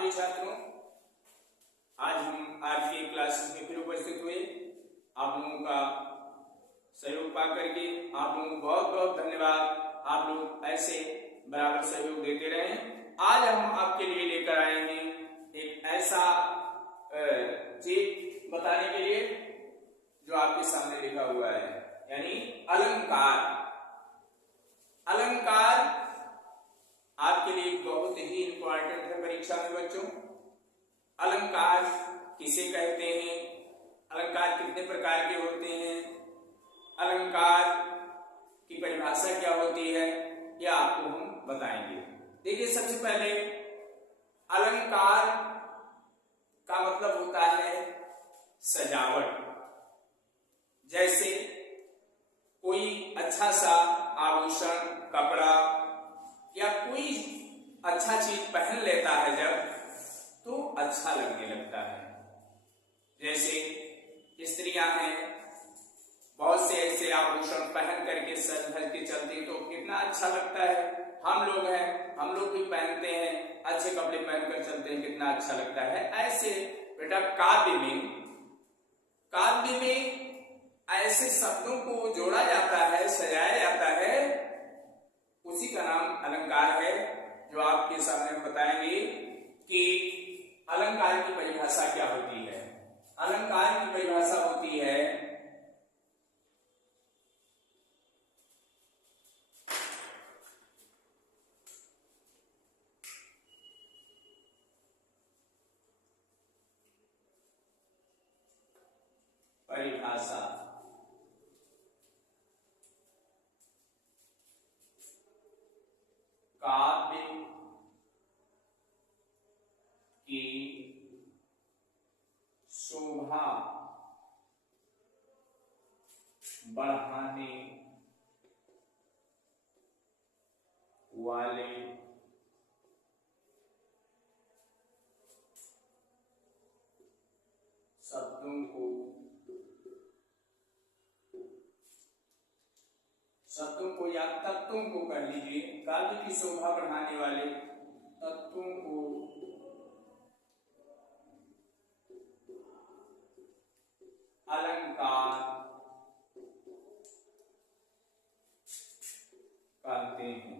प्रिय छात्रों, आज हम आज के क्लासेस में फिर उपस्थित हुए। आप लोगों का सहयोग पा करके आप लोगों को बहुत बहुत धन्यवाद। आप लोग ऐसे बराबर सहयोग देते रहें। आज हम आपके लिए लेकर आए हैं एक ऐसा चीज बताने के लिए जो आपके सामने लिखा हुआ है, यानी अलंकार। अलंकार आपके लिए बहुत ही इंपॉर्टेंट है परीक्षा में बच्चों। अलंकार किसे कहते हैं, अलंकार कितने प्रकार के होते हैं, अलंकार की परिभाषा क्या होती है, यह आपको हम बताएंगे। देखिए, सबसे पहले अलंकार का मतलब होता है सजावट। जैसे कोई अच्छा सा आभूषण, कपड़ा या कोई अच्छा चीज पहन लेता है जब, तो अच्छा लगने लगता है। जैसे स्त्रियां हैं, बहुत से ऐसे आभूषण पहन करके सज धज के चलती तो कितना अच्छा लगता है। हम लोग हैं, हम लोग भी पहनते हैं, अच्छे कपड़े पहनकर चलते हैं, कितना अच्छा लगता है। ऐसे बेटा काव्य में ऐसे शब्दों को जोड़ा जाता है, सजाया जाता है, उसी का नाम अलंकार है, जो आपके सामने बताएंगे कि अलंकार की परिभाषा क्या होती है। अलंकार की परिभाषा होती है काव्य की शोभा बढ़ाने वाले शब्दों को या तत्वों को कर लीजिए। काव्य की शोभा बढ़ाने वाले तत्वों को अलंकार कहते हैं।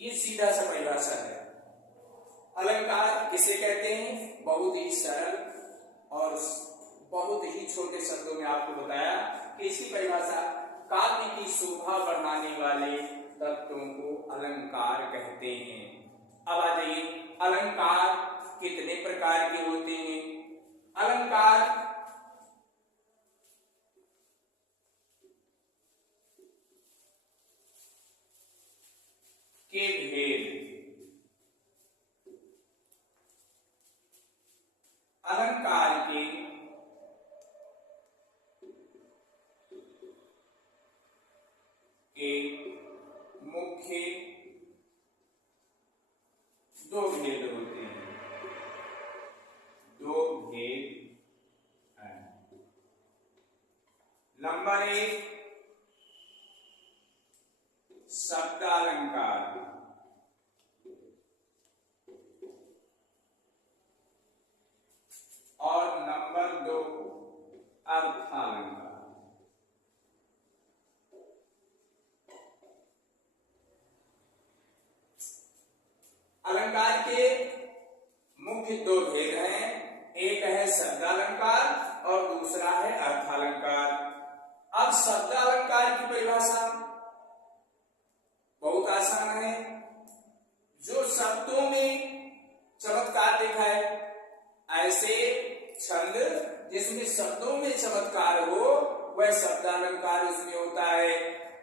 ये सीधा सा परिभाषा है। अलंकार किसे कहते हैं, बहुत ही सरल और बहुत ही छोटे शब्दों में आपको बताया कि इसकी परिभाषा काव्य की शोभा बढ़ाने वाले तत्वों को अलंकार कहते हैं। अब आ जाइए, अलंकार कितने प्रकार के होते हैं। अलंकार के भेद। अलंकार के मुख्य दो भेद होते हैं। दो भेद हैं। नंबर 1 शब्दालंकार, और नंबर 2 अर्थालंकार। अलंकार के मुख्य दो भेद हैं, एक है शब्दालंकार और दूसरा है अर्थालंकार। अब शब्दालंकार की परिभाषा बहुत आसान है। जो शब्दों में चमत्कार दिखाए, ऐसे छंद जिसमें शब्दों में चमत्कार हो, वह शब्दालंकार उसमें होता है,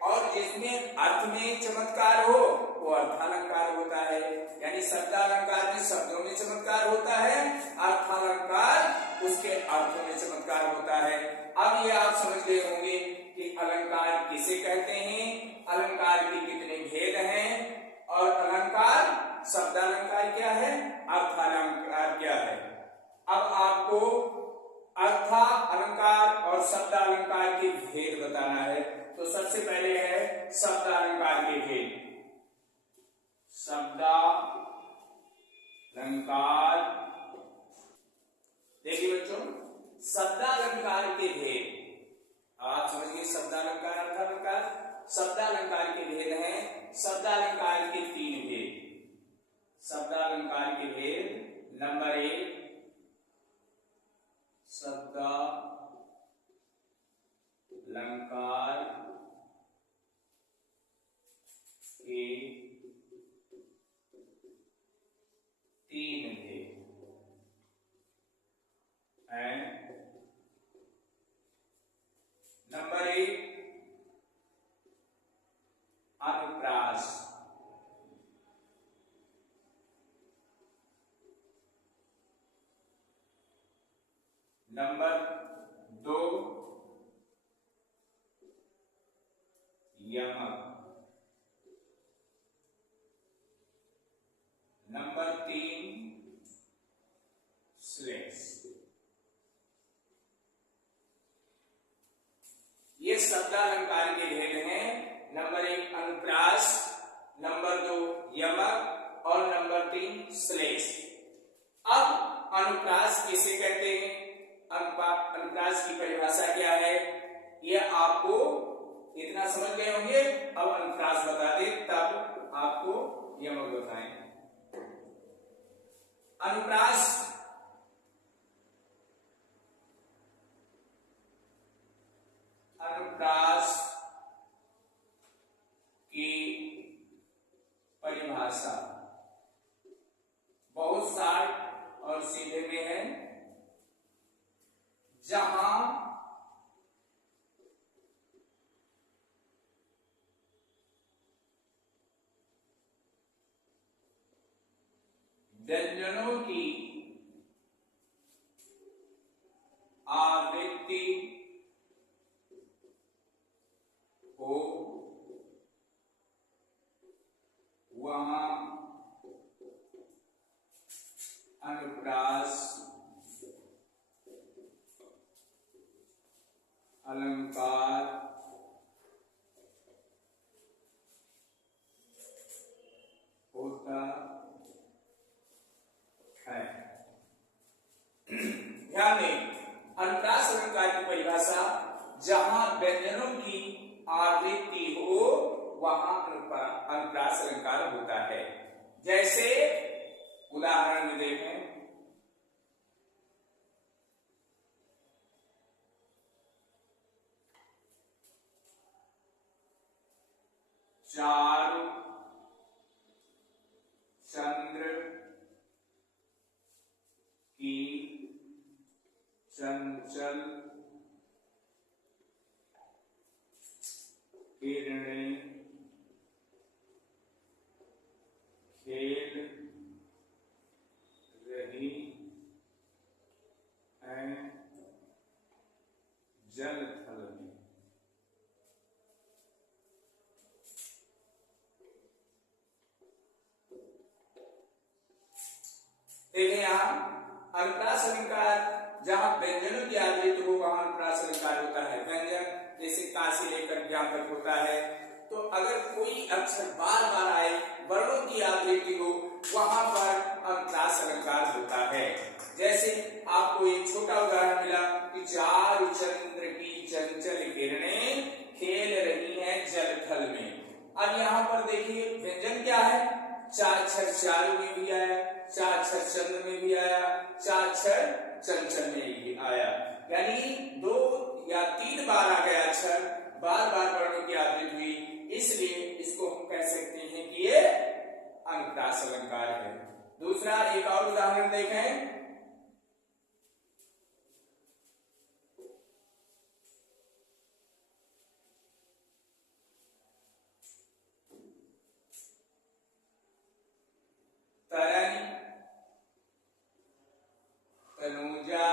और जिसमें अर्थ में चमत्कार हो वो अर्थालंकार होता है। यानी शब्दालंकार में शब्दों में चमत्कार होता है, अर्थालंकार उसके अर्थों में चमत्कार होता है। अब ये आप समझ गए होंगे कि अलंकार किसे कहते हैं, अलंकार के कितने भेद हैं, और अलंकार शब्दालंकार क्या है, अर्थालंकार क्या है। अब आपको अर्था अलंकार और शब्दालंकार के भेद बताना है। तो सबसे पहले है शब्दालंकार के भेद। शब्दालंकार के 3 भेद। शब्दालंकार के भेद नंबर 1 शब्दालंकार के 3 भेद हैं। नंबर 1 अनुप्रास। नंबर 2 यमक। नंबर 3 श्लेष। ये शब्दालंकार के भेद हैं। नंबर 1 अनुप्रास, नंबर 2 यमक और नंबर 3 श्लेष। अब अनुप्रास किसे कहते हैं, अनुप्रास की परिभाषा क्या है, ये आपको इतना समझ गए होंगे। अब अनुप्रास बता दें तब आपको यमक बताएं। अनुप्रास की परिभाषा बहुत शार्ट और सीधे में है। जहां व्यंजनों की आवृत्ति हो वहां अनुप्रास अलंकार होता है। ध्यान दें, अनुप्रास अलंकार की परिभाषा जहां व्यंजनों की आवृत्ति हो वहां अनुप्रास अलंकार होता है। जैसे उदाहरण में देखें, चारु चंद्र की चंचल किरणें खेल रही हैं जल थल में। देखें यहां अनुप्रास अलंकार जहां व्यंजनों की आवृत्ति हो वहां अनुप्रास अलंकार होता है। व्यंजन जैसे का से लेकर ज्ञान तक होता है। तो अगर कोई अक्षर बार बार आए, वर्णों की आवृत्ति हो, वहां पर अनुप्रास अलंकार होता है। जैसे आपको एक छोटा उदाहरण मिला कि चारु चंद्र की चंचल किरणें खेल रही हैं जल थल में। अब यहाँ पर देखिए व्यंजन क्या है, 4 अक्षर चारु में भी आया, 4 अक्षर चंद्र में भी आया, 4 अक्षर चंचल में भी आया, यानी 2 या 3 बार आ गया अक्षर, बार बार वर्णों की आवृत्ति हुई, इसलिए इसको हम कह सकते हैं कि ये अनुप्रास अलंकार है। दूसरा एक और उदाहरण देखें, तरन तनुजा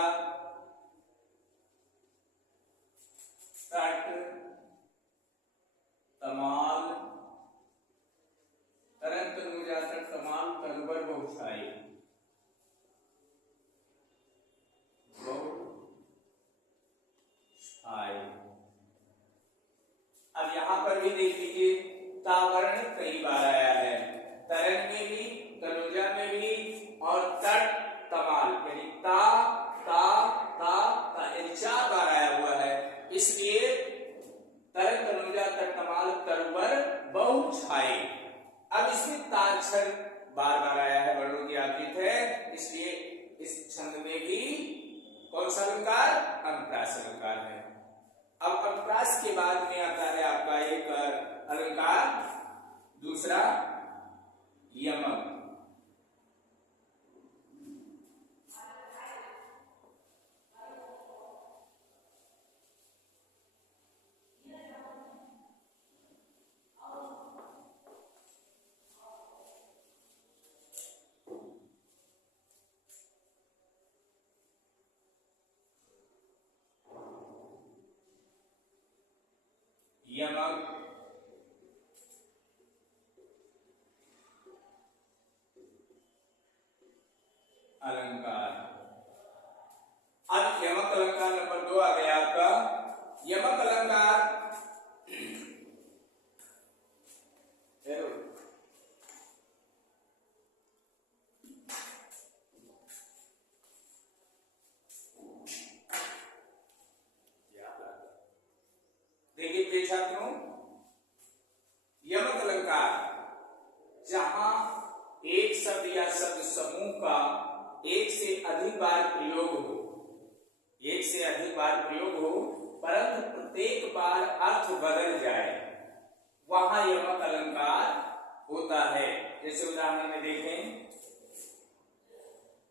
तट तमाल। तरन तनुजा तट तमाल तनुबर बहुछाई। अब यहां पर भी देख लीजिए तावर्ण कई बार आया है, तरन में भी, तनुजा में भी और तट तमाल, यानी ता ता ता ता, यानी 4 बार आया हुआ है। इसलिए तरन तनुजा तट तमाल तरुबर बहु छाए। अब इसमें ताक्षर बार बार आया है, वर्णों की आकृति है, इसलिए इस छंद में भी कौन सा अलंकार? अनुप्रास अलंकार है। अब अनुप्रास के बाद में आता है आपका एक अलंकार, दूसरा यमक। यमक अलंकार। अब यमक अलंकार नंबर 2 आ गया आपका। यमक अलंकार देखिए प्रिय छात्रों, यमक अलंकार जहां एक शब्द या शब्द समूह का एक से अधिक बार प्रयोग हो, एक से अधिक बार प्रयोग हो, परंतु प्रत्येक बार अर्थ बदल जाए, वहां यमक अलंकार होता है। जैसे उदाहरण में देखें,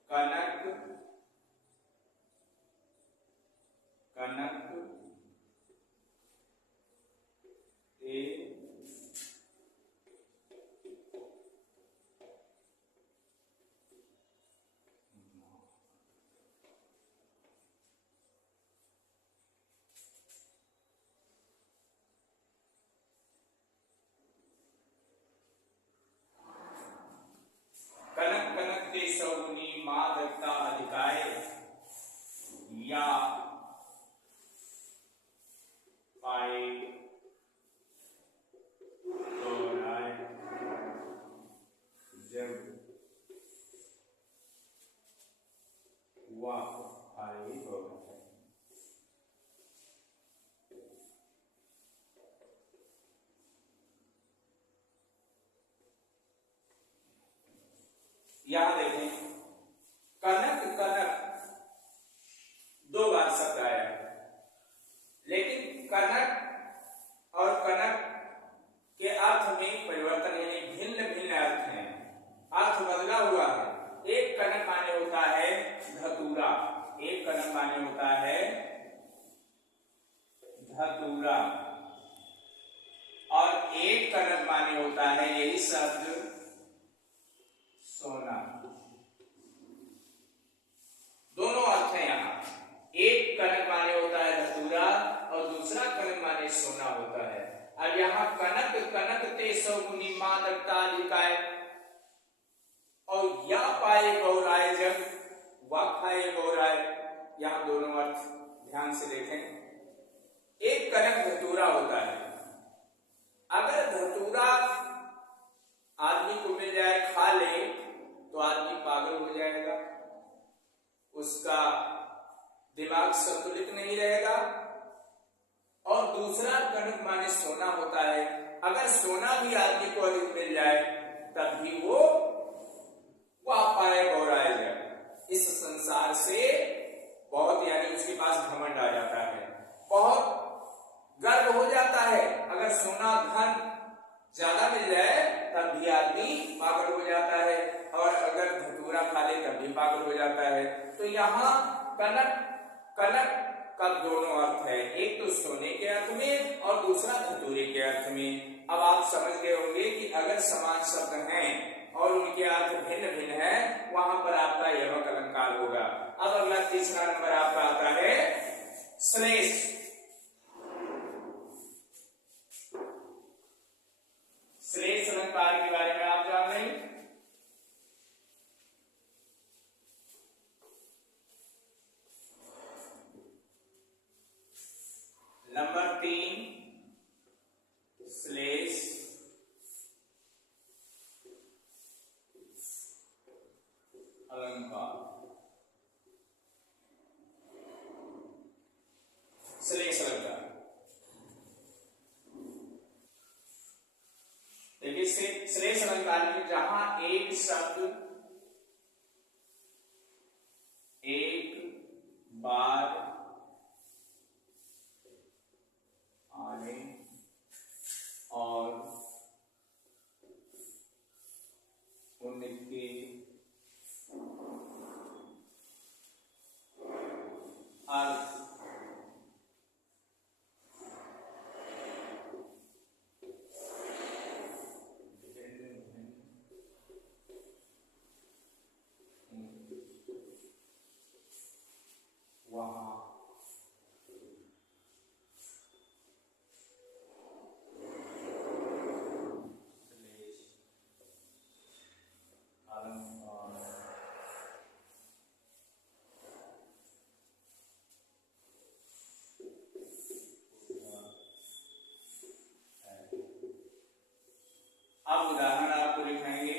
कनक कनक ते कनक कनक ते सौनी मादकता अधिकाय, या पाए दोहराए जब वाह पाए दोहराए। यहां देखें, कनक कनक 2 बार शब्द आया, लेकिन कनक और कनक के अर्थ में परिवर्तन, यानी भिन्न भिन्न अर्थ हैं, अर्थ बदला हुआ है। एक कनक माने होता है धतूरा, एक कनक माने होता है धतूरा, और एक कनक माने होता है यही शब्द सोना। दोनों अर्थ हैं यहाँ, एक कनक माने होता है धतूरा और दूसरा कनक माने सोना होता है। अब यहाँ कनक कनक ते सौगुनी मादकता अधिकाय, और या पाए गौराय जब, वा खाए गौराय, यहाँ दोनों अर्थ ध्यान से देखें। एक कनक धतूरा होता है, अगर धतूरा आदमी को मिल जाए, खा ले, तो आदमी पागल हो जाएगा, उसका दिमाग संतुलित नहीं रहेगा। और दूसरा कनक माने सोना होता है, अगर सोना भी आदमी को अधिक मिल जाए तब भी वो वाह पाए गौराए जाए, इस संसार से बहुत, यानी उसके पास घमंड आ जाता है, बहुत गर्व हो जाता है। अगर सोना धन ज्यादा मिल जाए तब भी आदमी पागल हो जाता है, और अगर धतूरा खा ले तब भी पागल हो जाता है। तो यहाँ कनक कनक का दोनों अर्थ है, एक तो सोने के अर्थ में और दूसरा धतूरे के अर्थ में। अब आप समझ गए होंगे कि अगर समान शब्द हैं और उनके अर्थ भिन्न भिन्न है, वहां पर आपका यमक अलंकार होगा। अब अगला तीसरा नंबर आपका आता है श्लेष। श्लेष अलंकार के बारे में आप जान रहे हैं। नंबर 3 श्लेष अलंकार। श्लेष अलंकार जैसे श्लेष अलंकार में जहां एक शब्द एक बार आने और उनके अर्थ वहां अब उदाहरण आपको लिखाएंगे।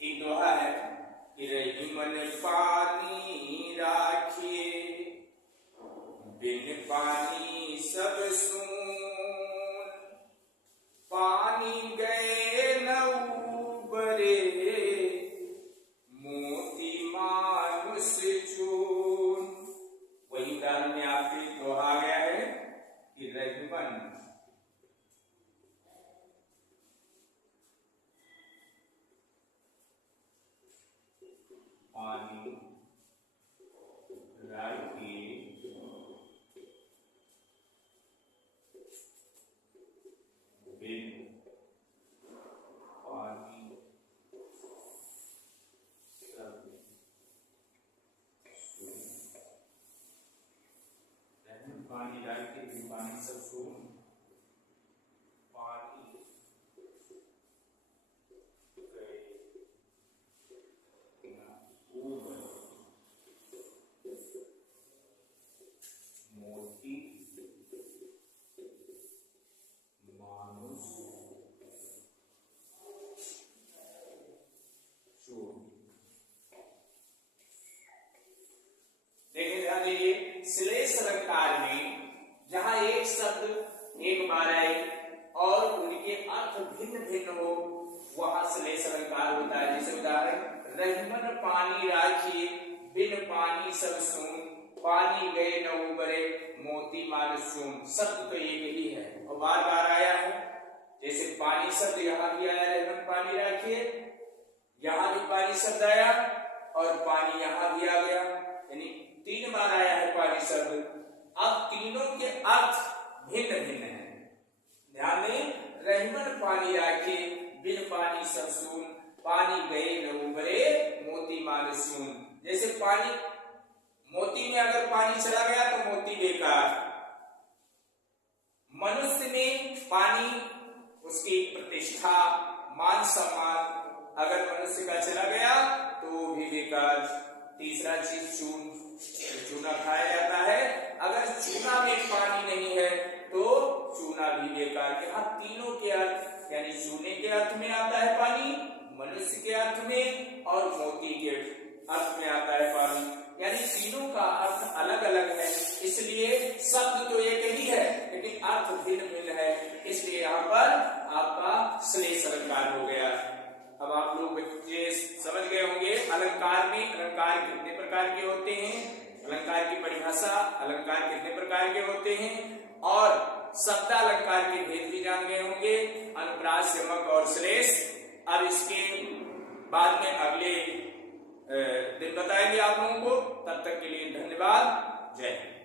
एक दोहा है कि रहीमन पानी राखिए बिन पानी सब सून, पानी गए न उबरे मोती मानुष चून। वही उदाहरण में आपके दोहा आ गया है कि रहीमन पानी राखिए बिन पानी सब सून। पानी राखिए बिन पानी सब सून, पानी मोती मानुष चून। देखिए ध्यान दीजिए, श्लेष अलंकार में जहां एक शब्द एक बार आए और उनके अर्थ भिन्न भिन्न हो वहां श्लेष अलंकार होता है। जैसे उदाहरण, रहीमन पानी राखिए बिन पानी सब सून, पानी गए न उबरे मोती मानुष चून। शब्द तो एक ही है और बार बार आया है। जैसे पानी शब्द यहाँ भी आया, रहीमन पानी राखिए, यहाँ भी पानी शब्द आया और पानी यहाँ भी आ गया, यानी 3 बार आया है पानी शब्द। अब तीनों के अर्थ भिन्न भिन्न है। ध्यान दें, रहीमन पानी राखिए बिन पानी सब सून, पानी गए न उबरे मोती मानुष चून। जैसे पानी, मोती में अगर पानी चला गया तो मोती बेकार। मनुष्य में पानी, उसकी प्रतिष्ठा मान सम्मान अगर मनुष्य का चला गया तो वो भी बेकार। तीसरा चीज चून, चूना खाया जाता है, अगर चूना में पानी नहीं है तो चूना भी बेकार। यहाँ तीनों के अर्थ, यानी चूने के अर्थ में आता है पानी, मनुष्य के अर्थ में और मोती के अर्थ में आता है पानी, यानी तीनों का अर्थ अलग अलग है। इसलिए शब्द तो एक ही है लेकिन अर्थ भिन्न भिन्न है, इसलिए यहाँ पर आपका श्लेष अलंकार हो गया। अब आप लोग बच्चे समझ गए होंगे अलंकार में अलंकार कितने प्रकार के होते हैं, अलंकार की परिभाषा, अलंकार कितने प्रकार के होते हैं और शब्दालंकार के भेद भी जान गए होंगे, अनुप्रास, यमक और श्लेष। अब इसके बाद में अगले दिन बताएंगे आप लोगों को। तब तक के लिए धन्यवाद। जय हिंद।